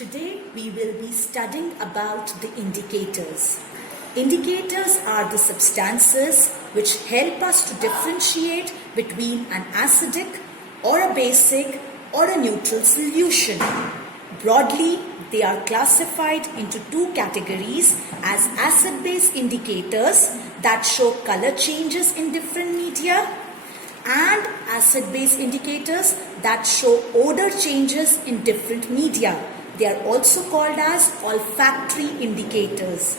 Today we will be studying about the indicators. Indicators are the substances which help us to differentiate between an acidic or a basic or a neutral solution. Broadly, they are classified into two categories as acid-base indicators that show color changes in different media and acid-base indicators that show odor changes in different media. They are also called as olfactory indicators.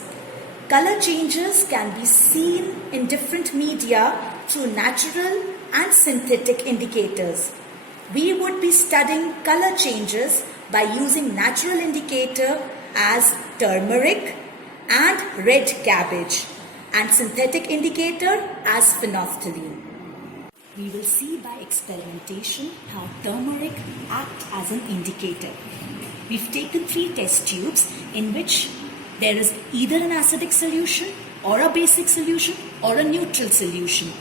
Color changes can be seen in different media through natural and synthetic indicators. We would be studying color changes by using natural indicator as turmeric and red cabbage and synthetic indicator as phenolphthalein. We will see by experimentation how turmeric acts as an indicator. We've taken 3 test tubes in which there is either an acidic solution or a basic solution or a neutral solution.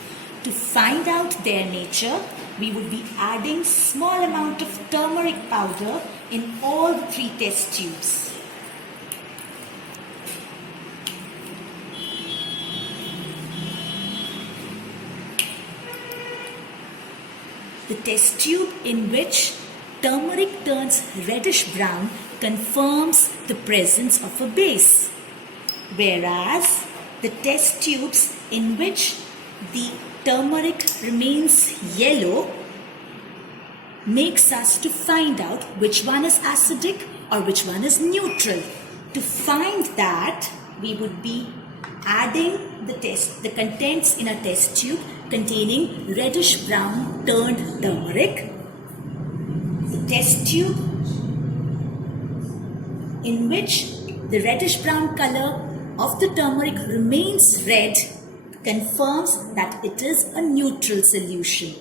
To find out their nature, we would be adding small amount of turmeric powder in all the 3 test tubes. The test tube in which turmeric turns reddish brown confirms the presence of a base, whereas the test tubes in which the turmeric remains yellow makes us to find out which one is acidic or which one is neutral. To find that, we would be adding the contents in a test tube containing reddish brown turned turmeric. The test tube in which the reddish brown color of the turmeric remains red confirms that it is a neutral solution,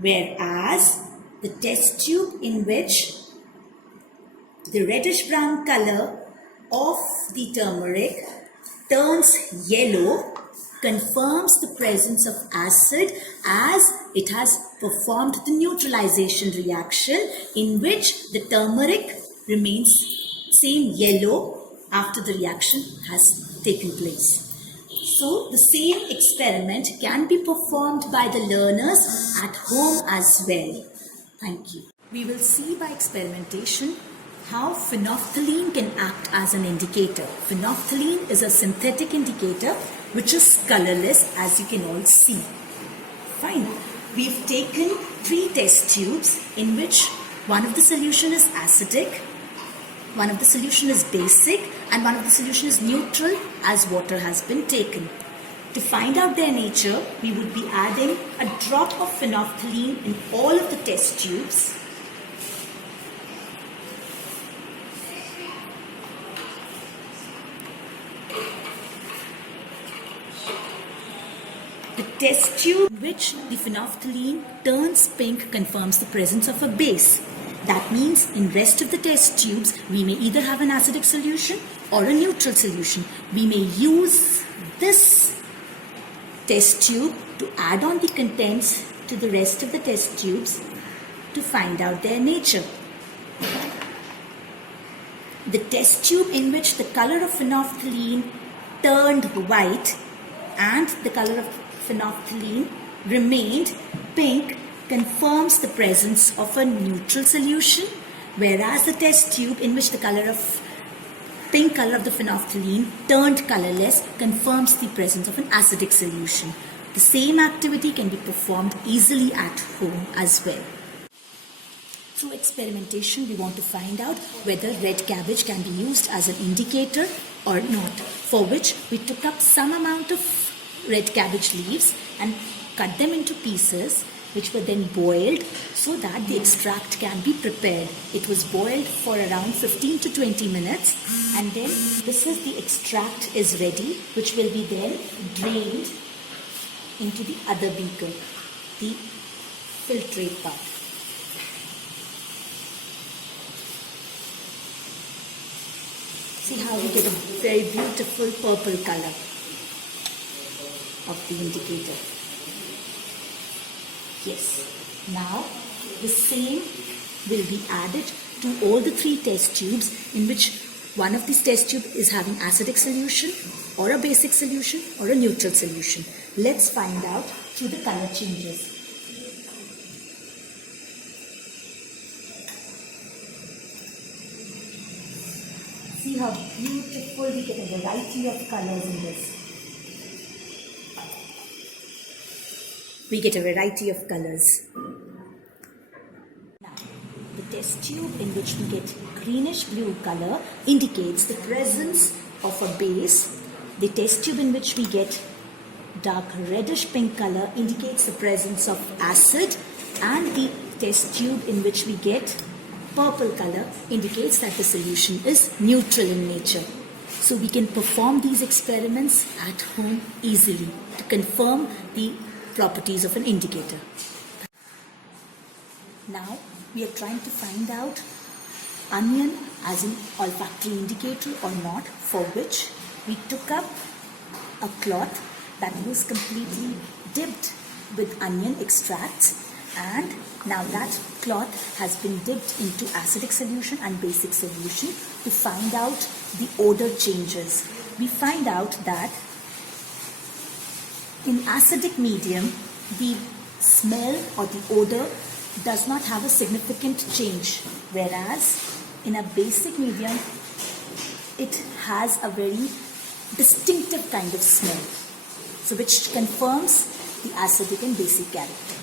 whereas the test tube in which the reddish brown color of the turmeric turns yellow confirms the presence of acid, as it has performed the neutralization reaction in which the turmeric remains same yellow after the reaction has taken place. So the same experiment can be performed by the learners at home as well. Thank you. We will see by experimentation how phenolphthalein can act as an indicator. Phenolphthalein is a synthetic indicator which is colorless, as you can all see. Fine. We've taken 3 test tubes in which one of the solution is acidic, one of the solution is basic, and one of the solution is neutral, as water has been taken. To find out their nature, we would be adding a drop of phenolphthalein in all of the test tubes. The test tube in which the phenolphthalein turns pink confirms the presence of a base. That means in rest of the test tubes, we may either have an acidic solution or a neutral solution. We may use this test tube to add on the contents to the rest of the test tubes to find out their nature. The test tube in which the color of phenolphthalein turned white and the color of phenolphthalein remained pink confirms the presence of a neutral solution, whereas the test tube in which the pink color of the phenolphthalein turned colorless confirms the presence of an acidic solution. The same activity can be performed easily at home as well. Through experimentation, we want to find out whether red cabbage can be used as an indicator or not, for which we took up some amount of red cabbage leaves and cut them into pieces, which were then boiled so that the extract can be prepared. It was boiled for around 15 to 20 minutes, and then this is the extract is ready, which will be then drained into the other beaker, the filtrate part. See how we get a very beautiful purple color of the indicator. Yes. Now the same will be added to all the 3 test tubes in which one of these test tube is having acidic solution or a basic solution or a neutral solution. Let's find out through the color changes. See how beautiful, we get a variety of colors in this. We get a variety of colors. Now, the test tube in which we get greenish blue color indicates the presence of a base. The test tube in which we get dark reddish pink color indicates the presence of acid, and the test tube in which we get purple color indicates that the solution is neutral in nature. So we can perform these experiments at home easily to confirm the properties of an indicator. Now we are trying to find out onion as an olfactory indicator or not, for which we took up a cloth that was completely dipped with onion extracts, and now that cloth has been dipped into acidic solution and basic solution to find out the odor changes. We find out that in acidic medium, the smell or the odor does not have a significant change, whereas in a basic medium, it has a very distinctive kind of smell, so which confirms the acidic and basic character.